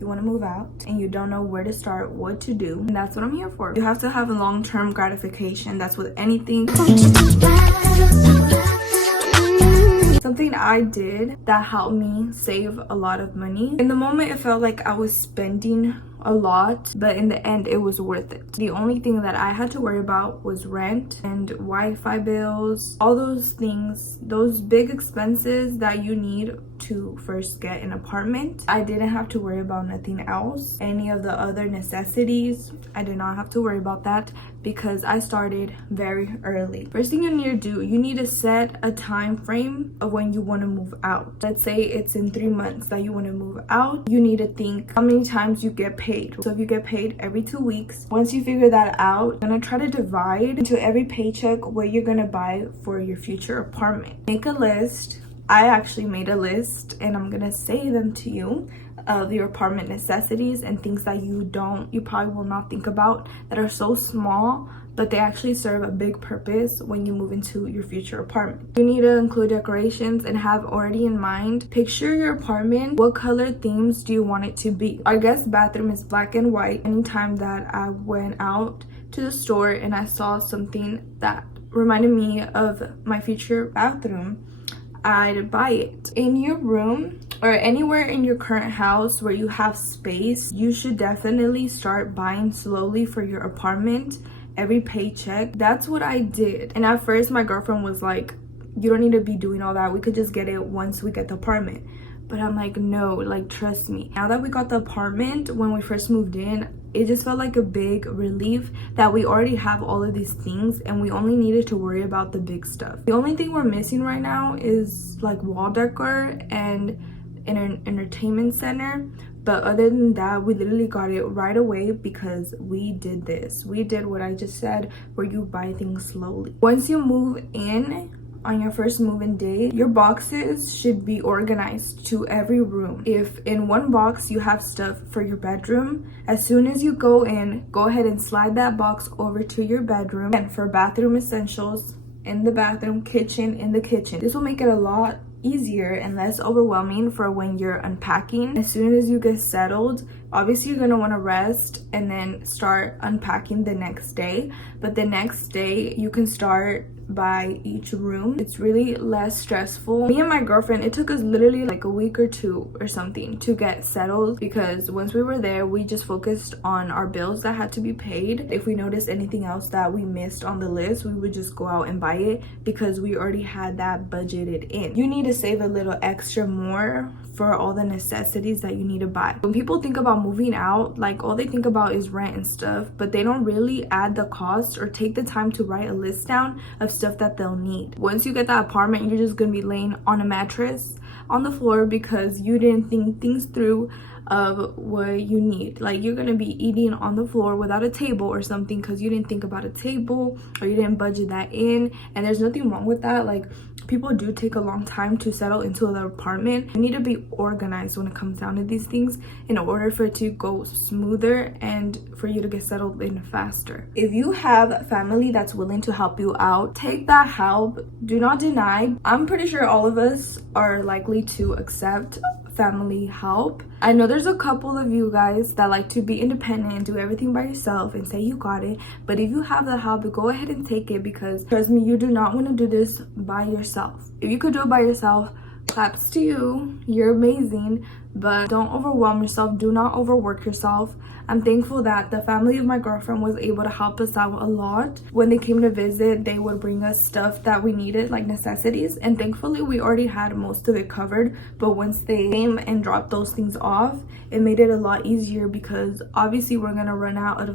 you want to move out and you don't know where to start, what to do, and that's what I'm here for. You have to have a long-term gratification. That's with anything. Something I did that helped me save a lot of money. In the moment, it felt like I was spending a lot, but in the end, it was worth it. The only thing that I had to worry about was rent and Wi-Fi bills, all those things, those big expenses that you need to first get an apartment. I didn't have to worry about nothing else. Any of the other necessities, I did not have to worry about that because I started very early. First thing you need to do, you need to set a time frame of when you want to move out. Let's say it's in 3 months that you want to move out. You need to think how many times you get paid. So if you get paid every 2 weeks, once you figure that out, you're gonna try to divide into every paycheck what you're gonna buy for your future apartment. Make a list. I actually made a list and I'm gonna say them to you of your apartment necessities and things that you probably will not think about, that are so small but they actually serve a big purpose when you move into your future apartment. You need to include decorations and have already in mind, picture your apartment. What color themes do you want it to be? Our guest bathroom is black and white. Anytime that I went out to the store and I saw something that reminded me of my future bathroom, I'd buy it. In your room or anywhere in your current house where you have space, you should definitely start buying slowly for your apartment every paycheck. That's what I did. And at first my girlfriend was like, you don't need to be doing all that, we could just get it once we get the apartment. But I'm like, no, like, trust me. Now that we got the apartment, when we first moved in, it just felt like a big relief that we already have all of these things and we only needed to worry about the big stuff. The only thing we're missing right now is like wall decor and an entertainment center. But other than that, we literally got it right away because we did this. We did what I just said, where you buy things slowly. Once you move in, on your first move-in day, your boxes should be organized to every room. If in one box you have stuff for your bedroom, as soon as you go in, go ahead and slide that box over to your bedroom. And for bathroom essentials, in the bathroom, kitchen, in the kitchen. This will make it a lot easier and less overwhelming for when you're unpacking. As soon as you get settled, obviously you're gonna want to rest and then start unpacking the next day. But the next day you can start by each room. It's really less stressful. Me and my girlfriend, it took us literally like a week or two or something to get settled, because once we were there, we just focused on our bills that had to be paid. If we noticed anything else that we missed on the list, we would just go out and buy it because we already had that budgeted in. You need to save a little extra more for all the necessities that you need to buy. When people think about moving out, like, all they think about is rent and stuff, but they don't really add the cost or take the time to write a list down of stuff that they'll need. Once you get that apartment, you're just gonna be laying on a mattress on the floor because you didn't think things through of what you need. Like, you're gonna be eating on the floor without a table or something because you didn't think about a table or you didn't budget that in. And there's nothing wrong with that. Like, people do take a long time to settle into an apartment. You need to be organized when it comes down to these things in order for it to go smoother and for you to get settled in faster. If you have family that's willing to help you out, take that help. Do not deny. I'm pretty sure all of us are likely to accept family help. I know there's a couple of you guys that like to be independent and do everything by yourself and say you got it, but if you have the help, go ahead and take it, because trust me, you do not want to do this by yourself. If you could do it by yourself, claps to you, you're amazing, but don't overwhelm yourself. Do not overwork yourself. I'm thankful that the family of my girlfriend was able to help us out a lot. When they came to visit, they would bring us stuff that we needed, like necessities, and thankfully we already had most of it covered. But once they came and dropped those things off, it made it a lot easier, because obviously we're gonna run out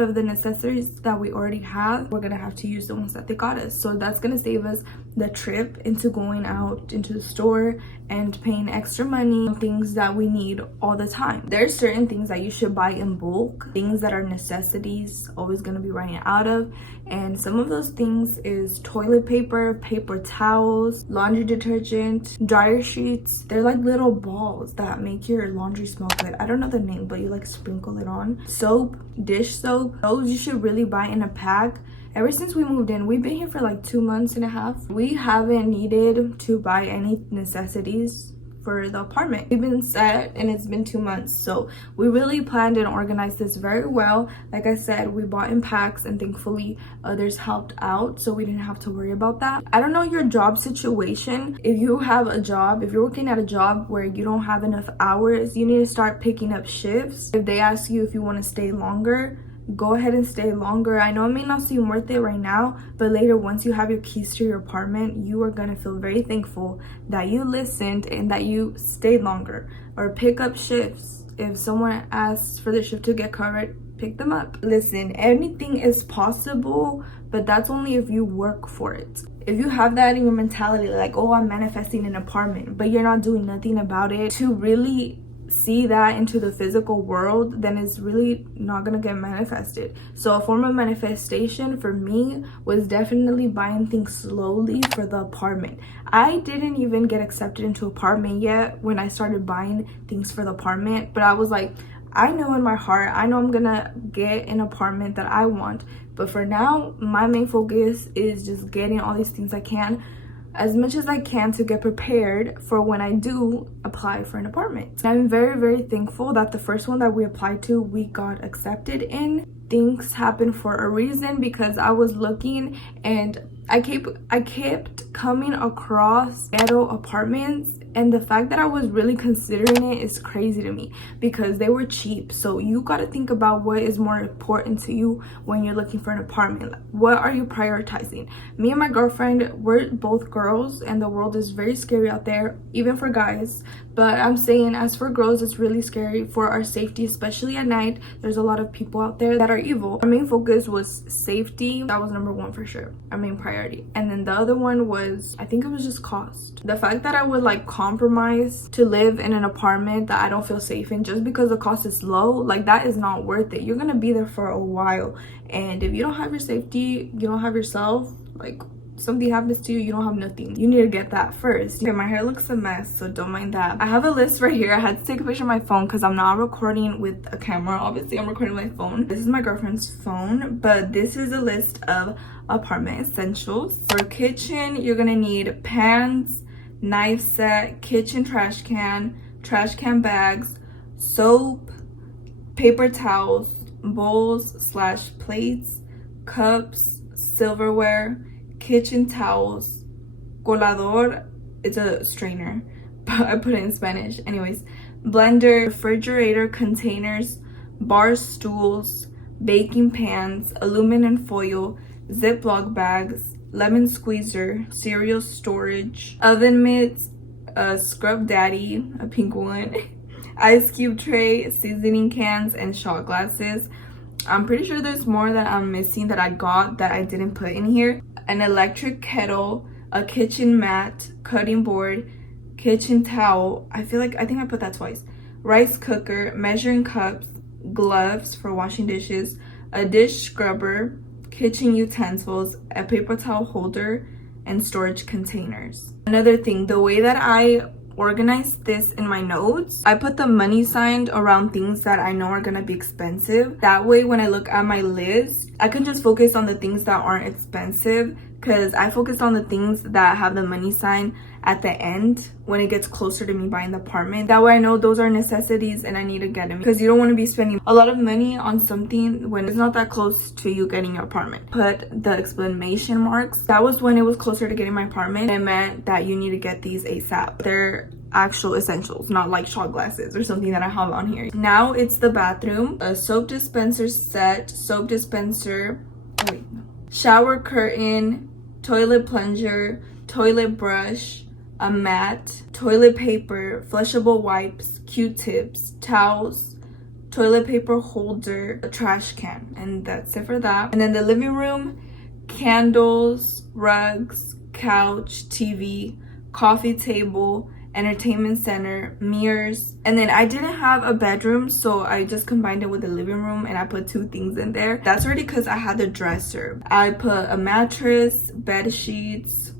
of the necessities that we already have. We're gonna have to use the ones that they got us, so that's gonna save us the trip into going out into the store and paying extra money on things that we need all the time. There's certain things that you should buy in bulk, things that are necessities, always gonna be running out of, and some of those things is toilet paper, paper towels, laundry detergent, dryer sheets. They're like little balls that make your laundry smell good. I don't know the name, but you like sprinkle it on. Soap, dish soap, those you should really buy in a pack. Ever since we moved in, we've been here for like 2.5 months. We haven't needed to buy any necessities for the apartment. We've been set and it's been 2 months, so we really planned and organized this very well. Like I said, we bought in packs and thankfully others helped out, so we didn't have to worry about that. I don't know your job situation. If you have a job, if you're working at a job where you don't have enough hours, you need to start picking up shifts. If they ask you if you want to stay longer, go ahead and stay longer. I know it may not seem worth it right now, but later, once you have your keys to your apartment, you are gonna feel very thankful that you listened and that you stayed longer. Or pick up shifts. If someone asks for the shift to get covered, pick them up. Listen, anything is possible, but that's only if you work for it. If you have that in your mentality, like, oh, I'm manifesting an apartment, but you're not doing nothing about it to really see that into the physical world, then it's really not gonna get manifested. So a form of manifestation for me was definitely buying things slowly for the apartment. I didn't even get accepted into apartment yet when I started buying things for the apartment, but I was like, I know in my heart, I know I'm gonna get an apartment that I want, but for now my main focus is just getting all these things I can, as much as I can, to get prepared for when I do apply for an apartment. I'm very, very thankful that the first one that we applied to, we got accepted in. Things happen for a reason, because I was looking and I kept coming across ghetto apartments, and the fact that I was really considering it is crazy to me because they were cheap. So you got to think about what is more important to you when you're looking for an apartment. What are you prioritizing? Me and my girlfriend, we're both girls and the world is very scary out there, even for guys. But I'm saying, as for girls, it's really scary for our safety, especially at night. There's a lot of people out there that are evil. Our main focus was safety. That was number one for sure, our main priority. And then the other one was, I think it was just cost. The fact that I would like compromise to live in an apartment that I don't feel safe in just because the cost is low, like, that is not worth it. You're gonna be there for a while, and if you don't have your safety, you don't have yourself, like, something happens to you, you don't have nothing. You need to get that first. Okay, my hair looks a mess, so don't mind that. I have a list right here. I had to take a picture of my phone because I'm not recording with a camera. Obviously, I'm recording with my phone. This is my girlfriend's phone, but this is a list of apartment essentials. For kitchen, you're gonna need pans, knife set, kitchen trash can bags, soap, paper towels, bowls / plates, cups, silverware, kitchen towels, colador, it's a strainer, but I put it in Spanish. Anyways, blender, refrigerator containers, bar stools, baking pans, aluminum foil, Ziploc bags, lemon squeezer, cereal storage, oven mitts, a scrub daddy, a pink one, ice cube tray, seasoning cans, and shot glasses. I'm pretty sure there's more that I'm missing that I got that I didn't put in here. An electric kettle, a kitchen mat, cutting board, kitchen towel. I think I put that twice. Rice cooker, measuring cups, gloves for washing dishes, a dish scrubber, kitchen utensils, a paper towel holder, and storage containers. Another thing, the way that I organized this in my notes, I put the money sign around things that I know are gonna be expensive. That way, when I look at my list, I can just focus on the things that aren't expensive, because I focused on the things that have the money sign at the end when it gets closer to me buying the apartment. That way I know those are necessities and I need to get them, because you don't want to be spending a lot of money on something when it's not that close to you getting your apartment. Put the exclamation marks. That was when it was closer to getting my apartment. It meant that you need to get these ASAP. They're actual essentials, not like shot glasses or something that I have on here. Now it's the bathroom. A soap dispenser set, soap dispenser, shower curtain, toilet plunger, toilet brush, a mat, toilet paper, flushable wipes, Q-tips, towels, toilet paper holder, a trash can, and that's it for that. And then the living room, candles, rugs, couch, TV, coffee table, entertainment center, mirrors. And then I didn't have a bedroom, so I just combined it with the living room and I put 2 things in there. That's already because I had the dresser. I put a mattress, bed sheets,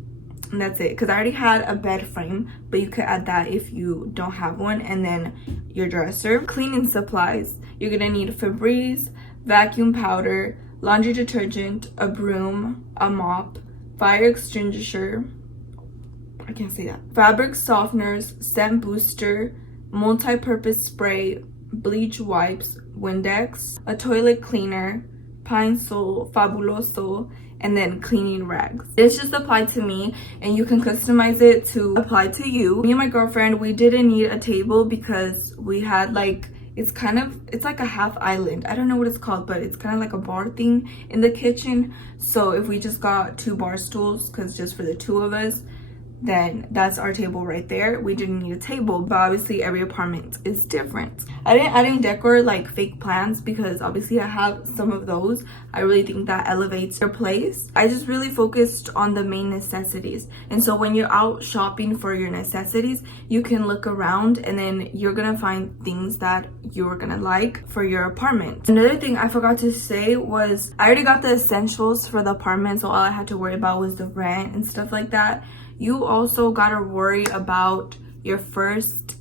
and that's it, because I already had a bed frame, but you could add that if you don't have one. And then your dresser. Cleaning supplies, you're gonna need Febreze, vacuum powder, laundry detergent, a broom, a mop, fire extinguisher, I can't say that. Fabric softeners, scent booster, multi-purpose spray, bleach wipes, Windex, a toilet cleaner, Pine Sol, Fabuloso, and then cleaning rags. This just applied to me, and you can customize it to apply to you. Me and my girlfriend, we didn't need a table because we had like, it's like a half island. I don't know what it's called, but it's kind of like a bar thing in the kitchen. So if we just got 2 bar stools, because just for the 2 of us, then that's our table right there. We didn't need a table, but obviously every apartment is different. I didn't decor like fake plants because obviously I have some of those. I really think that elevates your place. I just really focused on the main necessities. And so when you're out shopping for your necessities, you can look around and then you're gonna find things that you're gonna like for your apartment. Another thing I forgot to say was I already got the essentials for the apartment, so all I had to worry about was the rent and stuff like that. You also gotta worry about your first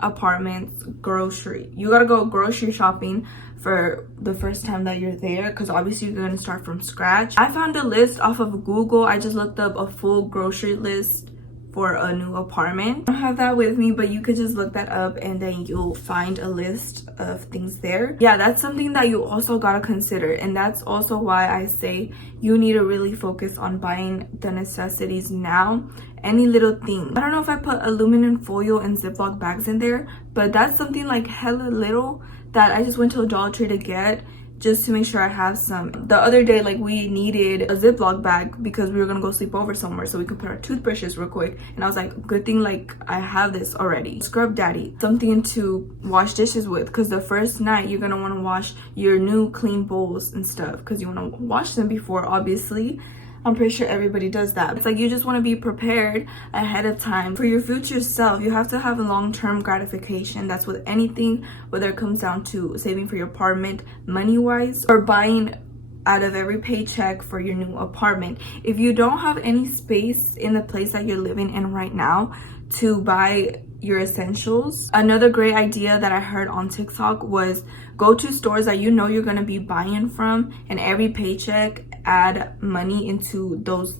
apartment's grocery. You gotta go grocery shopping for the first time that you're there, because obviously you're gonna start from scratch. I found a list off of Google. I just looked up a full grocery list for a new apartment. I don't have that with me, but you could just look that up and then you'll find a list of things there. Yeah, that's something that you also gotta consider, and that's also why I say you need to really focus on buying the necessities now. Any little thing. I don't know if I put aluminum foil and Ziploc bags in there, but that's something like hella little that I just went to a Dollar Tree to get, just to make sure I have some. The other day, like, we needed a Ziploc bag because we were gonna go sleep over somewhere so we could put our toothbrushes real quick, and I was like, good thing like I have this already. Scrub daddy, something to wash dishes with, because the first night you're gonna want to wash your new clean bowls and stuff because you want to wash them before, obviously. I'm pretty sure everybody does that. It's like you just want to be prepared ahead of time for your future self. You have to have a long-term gratification. That's with anything, whether it comes down to saving for your apartment money-wise or buying out of every paycheck for your new apartment. If you don't have any space in the place that you're living in right now to buy your essentials, another great idea that I heard on TikTok was go to stores that you know you're going to be buying from, and every paycheck add money into those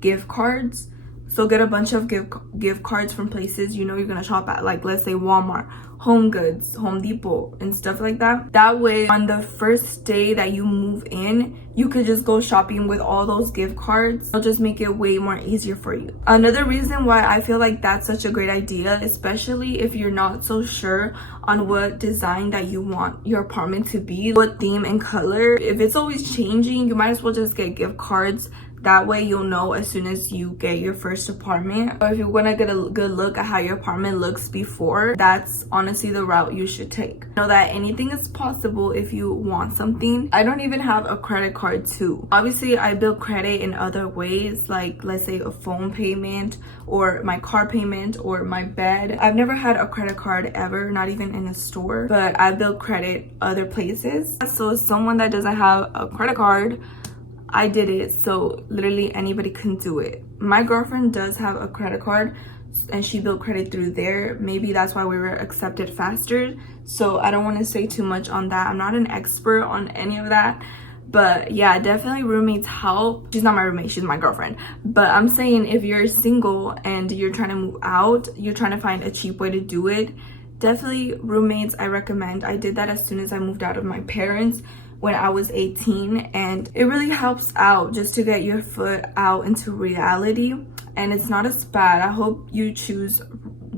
gift cards. So get a bunch of gift cards from places you know you're gonna shop at, like let's say Walmart, Home Goods, Home Depot, and stuff like that. That way, on the first day that you move in, you could just go shopping with all those gift cards. It'll just make it way more easier for you. Another reason why I feel like that's such a great idea, especially if you're not so sure on what design that you want your apartment to be, what theme and color. If it's always changing, you might as well just get gift cards. That way you'll know as soon as you get your first apartment, or if you want to get a good look at how your apartment looks before, that's honestly the route you should take. Know that anything is possible if you want something. I don't even have a credit card too. Obviously I build credit in other ways, like let's say a phone payment or my car payment or my bed. I've never had a credit card ever, not even in a store, but I build credit other places. So someone that doesn't have a credit card, I did it, so literally anybody can do it. My girlfriend does have a credit card and she built credit through there. Maybe that's why we were accepted faster. So I don't want to say too much on that. I'm not an expert on any of that. But yeah, definitely roommates help. She's not my roommate, she's my girlfriend. But I'm saying if you're single and you're trying to move out, you're trying to find a cheap way to do it, definitely roommates I recommend. I did that as soon as I moved out of my parents when I was 18, and it really helps out just to get your foot out into reality, and it's not as bad. I hope you choose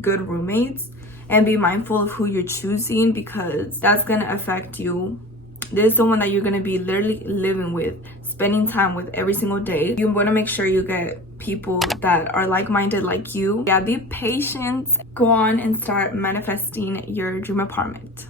good roommates and be mindful of who you're choosing, because that's gonna affect you. This is someone that you're gonna be literally living with, spending time with every single day. You wanna make sure you get people that are like-minded like you. Yeah, be patient. Go on and start manifesting your dream apartment.